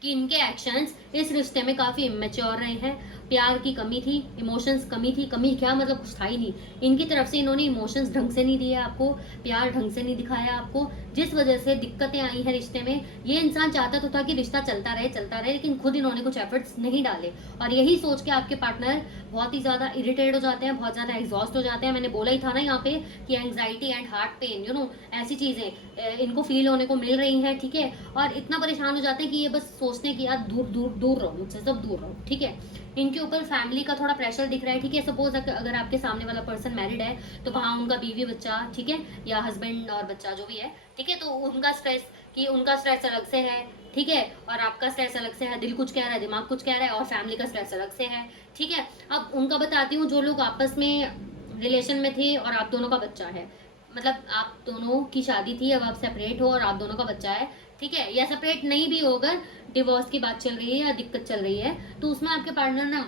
कि इनके एक्शंस इस रिश्ते में काफी इमेच्योर रहे हैं। प्यार की कमी थी, इमोशंस कमी थी, कमी क्या मतलब कुछ था ही नहीं इनकी तरफ से, इन्होंने इमोशंस ढंग से नहीं दिए आपको, प्यार ढंग से नहीं दिखाया आपको, जिस वजह से दिक्कतें आई हैं रिश्ते में। ये इंसान चाहता तो था कि रिश्ता चलता रहे, लेकिन खुद इन्होंने कुछ एफर्ट्स नहीं डाले, और यही सोच के आपके पार्टनर बहुत ही ज्यादा इरिटेट हो जाते हैं, बहुत ज्यादा एग्जॉस्ट हो जाते हैं। मैंने बोला ही था ना यहाँ पे कि एंग्जाइटी एंड हार्ट पेन, ऐसी चीजें इनको फील होने को मिल रही हैं, ठीक है। और इतना परेशान हो जाते हैं कि ये बस सोचते हैं कि यार दूर दूर दूर रहो मुझसे, सब दूर रहो, ठीक है। इनके ऊपर फैमिली का थोड़ा प्रेशर दिख रहा है, ठीक है। सपोज अगर आपके सामने वाला पर्सन मैरिड है तो वहाँ उनका बीवी बच्चा, ठीक है, या हस्बैंड और बच्चा जो भी है, ठीक है, तो उनका स्ट्रेस अलग से है, ठीक है, और आपका स्ट्रेस अलग से है, दिल कुछ कह रहा है, दिमाग कुछ कह रहा है, और फैमिली का स्ट्रेस अलग से है, ठीक है। अब उनका बताती हूँ, जो लोग आपस में रिलेशन में थे और आप दोनों का बच्चा है, मतलब आप दोनों की शादी थी, अब आप सेपरेट हो और आप दोनों का बच्चा है, ठीक है, या सेपरेट नहीं भी हो, अगर डिवोर्स की बात चल रही है या दिक्कत चल रही है, तो उसमें आपके पार्टनर ना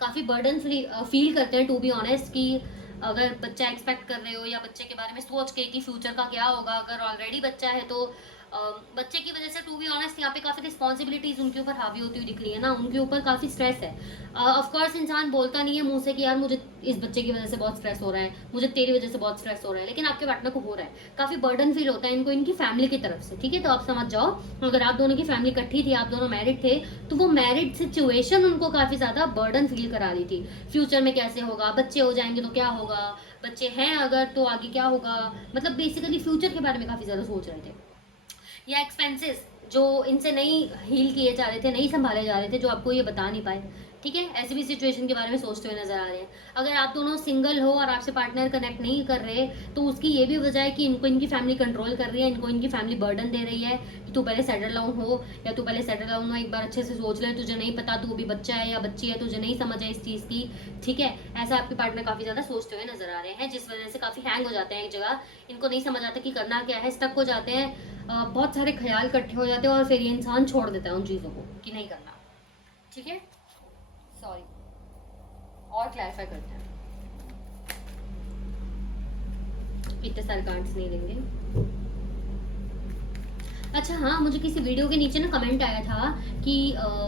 काफी बर्डन फील करते हैं, टू बी ऑनेस्ट, कि अगर बच्चा एक्सपेक्ट कर रहे हो या बच्चे के बारे में सोच के कि फ्यूचर का क्या होगा, अगर ऑलरेडी बच्चा है तो बच्चे की वजह से टू बी ऑनेस्ट यहाँ पे काफी रिस्पॉन्सिबिलिटीज उनके ऊपर हावी होती हुई दिख रही है ना, उनके ऊपर काफी स्ट्रेस है। ऑफ कोर्स इंसान बोलता नहीं है मुंह से कि यार मुझे इस बच्चे की वजह से बहुत स्ट्रेस हो रहा है, मुझे तेरी वजह से बहुत स्ट्रेस हो रहा है, लेकिन आपके पार्टनर को हो रहा है, काफी बर्डन फील होता है इनको इनकी फैमिली की तरफ से, ठीक है। तो आप समझ जाओ, अगर आप दोनों की फैमिली इकट्ठी थी, आप दोनों मैरिड थे, तो वो मैरिड सिचुएशन उनको काफी ज्यादा बर्डन फील करा रही थी। फ्यूचर में कैसे होगा, बच्चे हो जाएंगे तो क्या होगा, बच्चे हैं अगर तो आगे क्या होगा, मतलब बेसिकली फ्यूचर के बारे में काफी ज्यादा सोच रहे थे, या एक्सपेंसेस जो इनसे नहीं हील किए जा रहे थे, नहीं संभाले जा रहे थे, जो आपको ये बता नहीं पाए, ठीक है। ऐसी भी सिचुएशन के बारे में सोचते हुए नजर आ रहे हैं। अगर आप दोनों सिंगल हो और आपसे पार्टनर कनेक्ट नहीं कर रहे, तो उसकी ये भी वजह है कि इनको इनकी फैमिली कंट्रोल कर रही है, इनको इनकी फैमिली बर्डन दे रही है कि तू पहले सेटल डाउन हो, या तू पहले सेटल डाउन हो, एक बार अच्छे से सोच ले, तुझे नहीं पता, तू अभी बच्चा है या बच्ची है, तुझे नहीं समझ है इस चीज़ की, ठीक है। ऐसा आपके पार्टनर काफ़ी ज़्यादा सोचते हुए नजर आ रहे हैं, जिस वजह से काफ़ी हैंग हो जाते हैं एक जगह, इनको नहीं समझ आता कि करना क्या है, स्टक हो जाते हैं, बहुत सारे ख्याल इकट्ठे हो जाते हैं, और फिर ये इंसान छोड़ देता है उन चीज़ों को कि नहीं करना, ठीक है। सॉरी, और क्लैरिफाई करते हैं, इतने सारे कार्ड्स नहीं लेंगे। अच्छा हाँ, मुझे किसी वीडियो के नीचे ना कमेंट आया था कि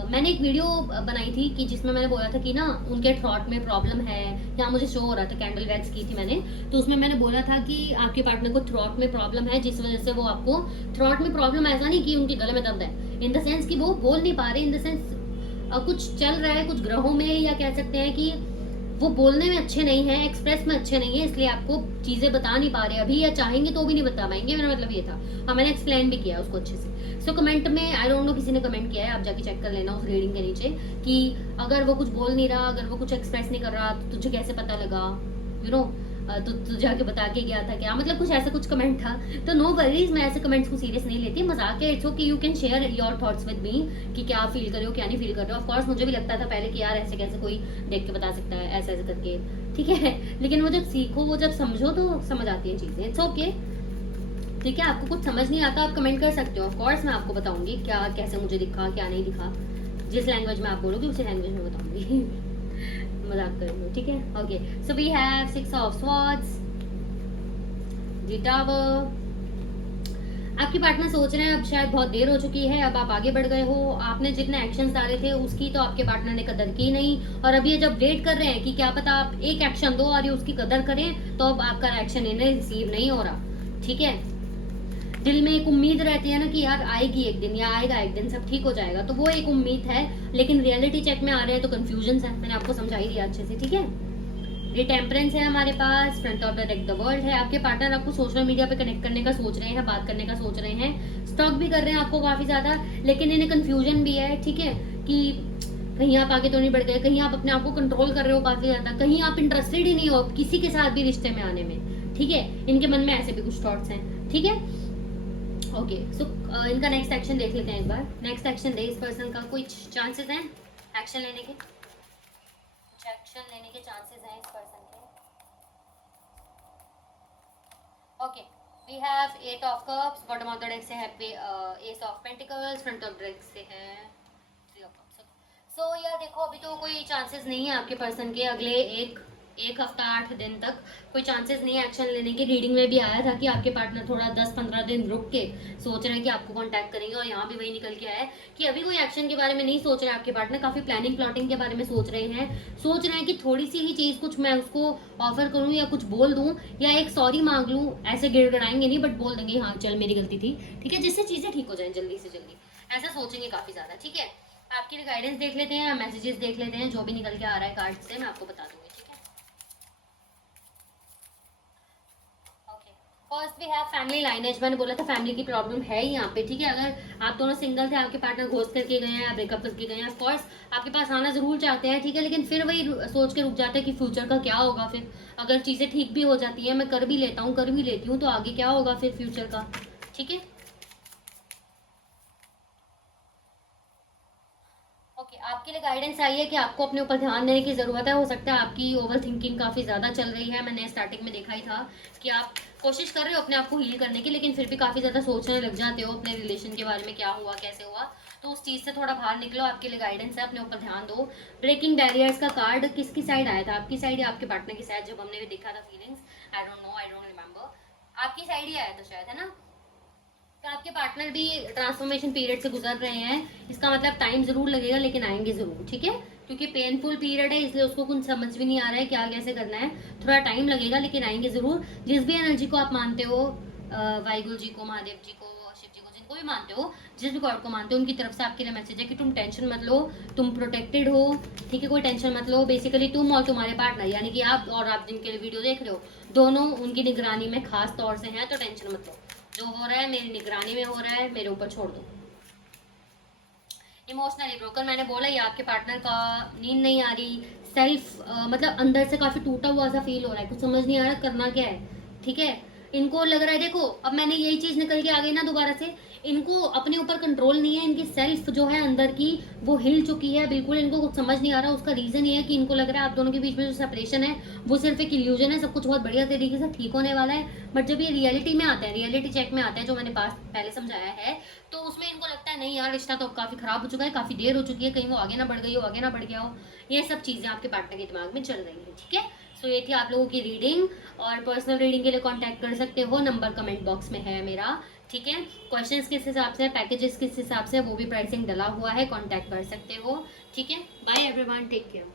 मैंने एक वीडियो बनाई थी कि जिसमें मैंने बोला था कि ना उनके थ्रॉट में प्रॉब्लम है, यहाँ मुझे शो हो रहा था, कैंडल वैक्स की थी मैंने, तो उसमें मैंने बोला था कि आपके पार्टनर को थ्रॉट में प्रॉब्लम है, जिस वजह से वो आपको, थ्रॉट में प्रॉब्लम ऐसा नहीं कि उनके गले में दर्द है, इन द सेंस कि वो बोल नहीं पा रहे, इन द सेंस कुछ चल रहा है कुछ ग्रहों में, या कह सकते हैं कि वो बोलने में अच्छे नहीं है, एक्सप्रेस में अच्छे नहीं है, इसलिए आपको चीजें बता नहीं पा रहे अभी, या चाहेंगे तो भी नहीं बता पाएंगे, मेरा मतलब ये था। हाँ, मैंने एक्सप्लेन भी किया उसको अच्छे से। सो कमेंट में आई डोंट नो किसी ने कमेंट किया है, आप जाके चेक कर लेना उस रीडिंग के नीचे, कि अगर वो कुछ बोल नहीं रहा, अगर वो कुछ एक्सप्रेस नहीं कर रहा, तो तुझे कैसे पता लगा, तो तू जाके बता के गया था क्या, मतलब कुछ ऐसा कुछ कमेंट था। तो नो वरीज, मैं ऐसे कमेंट्स को सीरियस नहीं लेती, मजाक है, it's okay, you can share your thoughts with me कि क्या फील कर रहे हो क्या नहीं फील कर रहे हो। ऑफ कोर्स मुझे भी लगता था पहले कि यार ऐसे कैसे कोई देख के बता सकता है, ऐसे ऐसे करके, ठीक है, लेकिन वो जब सीखो, वो जब समझो, तो समझ आती है चीजें, इट्स ओके, ठीक है। आपको कुछ समझ नहीं आता, आप कमेंट कर सकते हो, ऑफ कोर्स मैं आपको बताऊंगी क्या कैसे मुझे दिखा, क्या नहीं दिखा, जिस लैंग्वेज में आप बोलोगे उसी लैंग्वेज में बताऊंगी। मजाक कर लो, ठीक है, okay. So we have 6 of swords, the tower. आपके पार्टनर सोच रहे हैं अब शायद बहुत देर हो चुकी है, अब आप आगे बढ़ गए हो, आपने जितने एक्शंस डाले थे उसकी तो आपके पार्टनर ने कदर की नहीं, और अब ये जब वेट कर रहे हैं कि क्या पता आप एक एक्शन दो और ये उसकी कदर करें, तो अब आपका एक्शन इन्हें रिसीव नहीं हो रहा। ठीक है, दिल में एक उम्मीद रहती है ना कि यार आएगी एक दिन या आएगा एक दिन, सब ठीक हो जाएगा, तो वो एक उम्मीद है, लेकिन रियलिटी चेक में आ रहे हैं तो कंफ्यूजन है। मैंने आपको समझा ही दिया अच्छे से। ठीक है, ये टेम्परेंस है हमारे पास, front of the deck the world है। आपके पार्टनर आपको सोशल मीडिया पे कनेक्ट करने का सोच रहे हैं, बात करने का सोच रहे हैं, स्टॉक भी कर रहे हैं आपको काफी ज्यादा, लेकिन इन्हें कंफ्यूजन भी है। ठीक है, कि कहीं आप आगे तो नहीं बढ़ गए, कहीं आप अपने आप को कंट्रोल कर रहे हो काफी ज्यादा, कहीं आप इंटरेस्टेड ही नहीं हो किसी के साथ भी रिश्ते में आने में। ठीक है, इनके मन में ऐसे भी कुछ थॉट्स हैं। ठीक है, ओके, सो इनका नेक्स्ट एक्शन देख लेते हैं एक बार। नेक्स्ट एक्शन दे इस पर्सन का, कोई चांसेस हैं एक्शन लेने के? कुछ एक्शन लेने के चांसेस हैं इस पर्सन के? Okay, we have 8 of cups, bottom of the deck से है ace of pentacles, front of the deck से है 3 ऑफ कप्स। सो यार देखो, अभी तो कोई चांसेस नहीं है आपके पर्सन के अगले एक हफ्ता 8 दिन तक कोई चांसेस नहीं है एक्शन लेने की। रीडिंग में भी आया था कि आपके पार्टनर थोड़ा 10-15 दिन रुक के सोच रहे हैं कि आपको कांटेक्ट करेंगे, और यहाँ भी वही निकल के आया है कि अभी कोई एक्शन के बारे में नहीं सोच रहे हैं आपके पार्टनर, काफी प्लानिंग प्लॉटिंग के बारे में सोच रहे हैं कि थोड़ी सी ही चीज कुछ मैं उसको ऑफर करूँ या कुछ बोल दूं या एक सॉरी मांग लूँ, ऐसे गिड़गड़ाएंगे नहीं, बट बोल देंगे हाँ चल मेरी गलती थी। ठीक है, जिससे चीजें ठीक हो जाए जल्दी से जल्दी, ऐसा सोचेंगे काफी ज्यादा। ठीक है, आपके लिए गाइडेंस देख लेते हैं, मैसेजेस देख लेते हैं, जो भी निकल के आ रहा है कार्ड से मैं आपको बता दूंगी। First we have family lineage. मैंने बोला था फैमिली की प्रॉब्लम है यहाँ पे। ठीक है, अगर आप दोनों सिंगल थे, आपके पार्टनर घोस्ट करके गए हैं, ब्रेकअप करके गए हैं, ऑफ कोर्स आपके पास आना जरूर चाहते हैं। ठीक है, लेकिन फिर वही सोच के रुक जाते हैं कि फ्यूचर का क्या होगा, फिर अगर चीजें ठीक भी हो जाती है, मैं कर भी लेता हूँ, कर भी लेती हूँ, तो आगे क्या होगा फिर फ्यूचर का। ठीक है, ओके, आपके लिए गाइडेंस आई है कि आपको अपने ऊपर ध्यान देने की जरूरत है। हो सकता है आपकी ओवर थिंकिंग काफी ज्यादा चल रही है। मैंने स्टार्टिंग में देखा ही था कि आप कोशिश कर रहे हो अपने आप को हील करने की, लेकिन फिर भी काफी ज्यादा सोचने लग जाते हो अपने रिलेशन के बारे में, क्या हुआ कैसे हुआ, तो उस चीज से थोड़ा बाहर निकलो। आपके लिए गाइडेंस है, अपने ऊपर ध्यान दो। ब्रेकिंग बैरियर्स का कार्ड किसकी साइड आया था, आपकी साइड या आपके पार्टनर की साइड? जब हमने भी देखा था feelings, I don't know, I don't remember, आपकी साइड ही आया था शायद, है ना? तो आपके पार्टनर भी ट्रांसफॉर्मेशन पीरियड से गुजर रहे हैं, इसका मतलब टाइम जरूर लगेगा लेकिन आएंगे जरूर। ठीक है, क्योंकि पेनफुल पीरियड है इसलिए उसको कुछ समझ भी नहीं आ रहा है क्या कैसे करना है, थोड़ा टाइम लगेगा लेकिन आएंगे जरूर। जिस भी एनर्जी को आप मानते हो, वाहिगुरु जी को, महादेव जी को, शिव जी को, जिनको भी मानते हो, जिस भी गॉड को मानते हो, उनकी तरफ से आपके लिए मैसेज है कि तुम टेंशन मत लो, तुम प्रोटेक्टेड हो। ठीक है, कोई टेंशन मत लो। बेसिकली तुम और तुम्हारे पार्टनर, यानी कि आप और आप जिनके लिए वीडियो देख रहे हो, दोनों उनकी निगरानी में खास तौर से हैं, तो टेंशन मत लो। जो हो रहा है मेरी निगरानी में हो रहा है, मेरे ऊपर छोड़ दो। इमोशनली ब्रोकन, मैंने बोला ये आपके पार्टनर का नींद नहीं आ रही, सेल्फ मतलब अंदर से काफी टूटा हुआ सा फील हो रहा है, कुछ समझ नहीं आ रहा करना क्या है। ठीक है, इनको लग रहा है, देखो अब मैंने यही चीज निकल के आ गई ना दोबारा से, इनको अपने ऊपर कंट्रोल नहीं है, इनकी सेल्फ जो है अंदर की वो हिल चुकी है बिल्कुल, इनको कुछ समझ नहीं आ रहा। उसका रीजन ये है कि इनको लग रहा है आप दोनों के बीच में जो सेपरेशन है वो सिर्फ एक इल्यूजन है, सब कुछ बहुत बढ़िया तरीके से ठीक होने वाला है। बट जब ये रियलिटी में आता है, रियलिटी चेक में आता है, जो मैंने पास पहले समझाया है, तो उसमें इनको लगता है नहीं यार रिश्ता तो काफी खराब हो चुका है, काफी देर हो चुकी है, कहीं वो आगे ना बढ़ गई हो, आगे ना बढ़ गया हो, ये सब चीजें आपके पार्टनर के दिमाग में चल रही है। ठीक है, सो ये थी आप लोगों की रीडिंग, और पर्सनल रीडिंग के लिए कांटेक्ट कर सकते हो, नंबर कमेंट बॉक्स में है मेरा। ठीक है, क्वेश्चंस किस हिसाब से, पैकेजेस किस हिसाब से, वो भी प्राइसिंग डला हुआ है, कांटेक्ट कर सकते हो। ठीक है, बाय एवरीवन, टेक केयर।